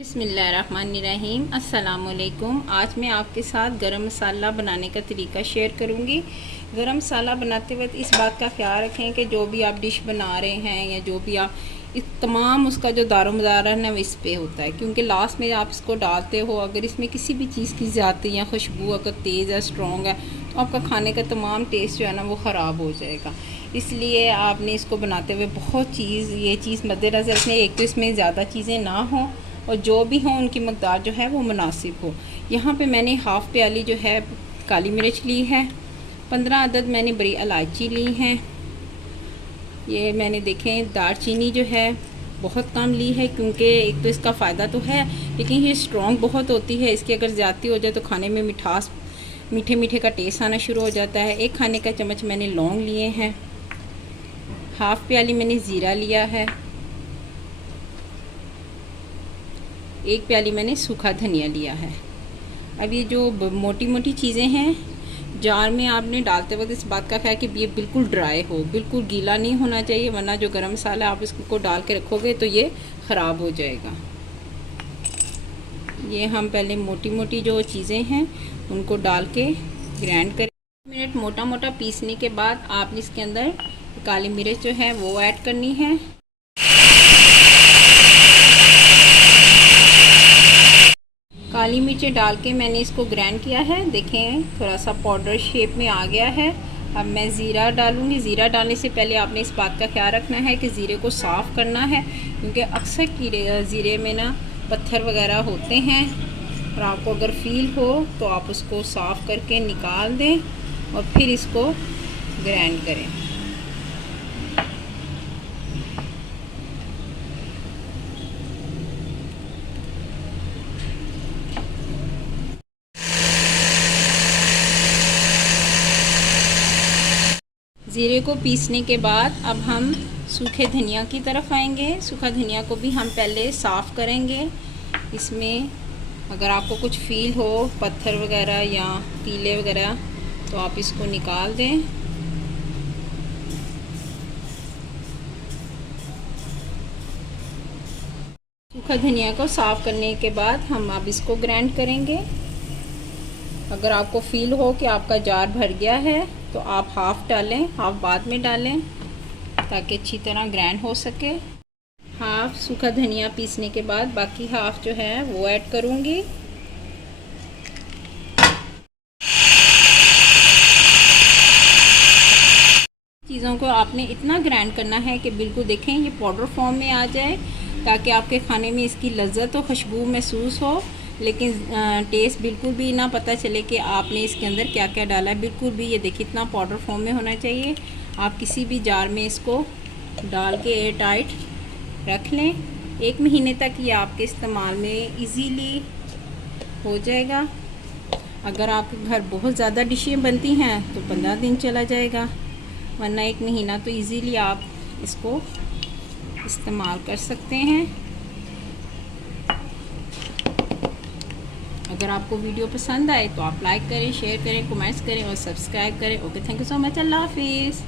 बिस्मिल्लाहिर्रहमानिर्रहीम। अस्सलामुअलैकुम। आज मैं आपके साथ गरम मसाला बनाने का तरीका शेयर करूंगी। गरम मसाला बनाते वक्त इस बात का ख्याल रखें कि जो भी आप डिश बना रहे हैं या जो भी आप इस तमाम उसका जो दारोमदार है ना वो इस पे होता है, क्योंकि लास्ट में आप इसको डालते हो, अगर इसमें किसी भी चीज़ की ज़्यादती या खुशबू अगर तेज़ है, स्ट्रॉन्ग है, तो आपका खाने का तमाम टेस्ट जो है ना वो ख़राब हो जाएगा। इसलिए आपने इसको बनाते हुए ये चीज़ मद्देनज़र रखें, एक तो इसमें ज़्यादा चीज़ें ना हों और जो भी हों उनकी मकदार जो है वो मुनासिब हो। यहाँ पे मैंने हाफ़ प्याली जो है काली मिर्च ली है, 15 अदद मैंने बड़ी इलायची ली हैं। ये मैंने देखें दालचीनी जो है बहुत कम ली है, क्योंकि एक तो इसका फ़ायदा तो है लेकिन ये स्ट्रॉन्ग बहुत होती है, इसकी अगर ज़्यादती हो जाए तो खाने में मिठास मीठे मीठे का टेस्ट आना शुरू हो जाता है। 1 खाने का चम्मच मैंने लौंग लिए हैं, हाफ़ प्याली मैंने ज़ीरा लिया है, 1 प्याली मैंने सूखा धनिया लिया है। अब ये जो मोटी मोटी चीज़ें हैं जार में आपने डालते वक्त इस बात का ख्याल कि ये बिल्कुल ड्राई हो, बिल्कुल गीला नहीं होना चाहिए, वरना जो गरम मसाला आप इसको डाल के रखोगे तो ये ख़राब हो जाएगा। ये हम पहले मोटी मोटी जो चीज़ें हैं उनको डाल के ग्राइंड करें। 1 मिनट मोटा मोटा पीसने के बाद आपने इसके अंदर काली मिर्च जो है वो ऐड करनी है। काली मिर्चें डाल के मैंने इसको ग्राइंड किया है, देखें थोड़ा सा पाउडर शेप में आ गया है। अब मैं ज़ीरा डालूँगी। ज़ीरा डालने से पहले आपने इस बात का ख्याल रखना है कि ज़ीरे को साफ़ करना है, क्योंकि अक्सर कीड़े ज़ीरे में ना पत्थर वगैरह होते हैं, और आपको अगर फील हो तो आप उसको साफ़ करके निकाल दें और फिर इसको ग्राइंड करें। ज़ीरे को पीसने के बाद अब हम सूखे धनिया की तरफ आएंगे। सूखा धनिया को भी हम पहले साफ़ करेंगे। इसमें अगर आपको कुछ फील हो पत्थर वगैरह या कीले वगैरह तो आप इसको निकाल दें। सूखा धनिया को साफ़ करने के बाद हम अब इसको ग्राइंड करेंगे। अगर आपको फील हो कि आपका जार भर गया है तो आप हाफ़ डालें, हाफ़ बाद में डालें ताकि अच्छी तरह ग्राइंड हो सके। हाफ़ सूखा धनिया पीसने के बाद बाकी हाफ़ जो है वो ऐड करूँगी। चीज़ों को आपने इतना ग्राइंड करना है कि बिल्कुल देखें ये पाउडर फॉर्म में आ जाए, ताकि आपके खाने में इसकी लज्जत और खुशबू महसूस हो, लेकिन टेस्ट बिल्कुल भी ना पता चले कि आपने इसके अंदर क्या क्या डाला है। बिल्कुल भी ये देखिए इतना पाउडर फॉर्म में होना चाहिए। आप किसी भी जार में इसको डाल के एयर टाइट रख लें। 1 महीने तक ये आपके इस्तेमाल में इजीली हो जाएगा। अगर आपके घर बहुत ज़्यादा डिशें बनती हैं तो 15 दिन चला जाएगा, वरना 1 महीना तो इजीली आप इसको इस्तेमाल कर सकते हैं। अगर आपको वीडियो पसंद आए तो आप लाइक करें, शेयर करें, कमेंट्स करें और सब्सक्राइब करें। Okay, thank you so much. अल्लाह हाफिज़।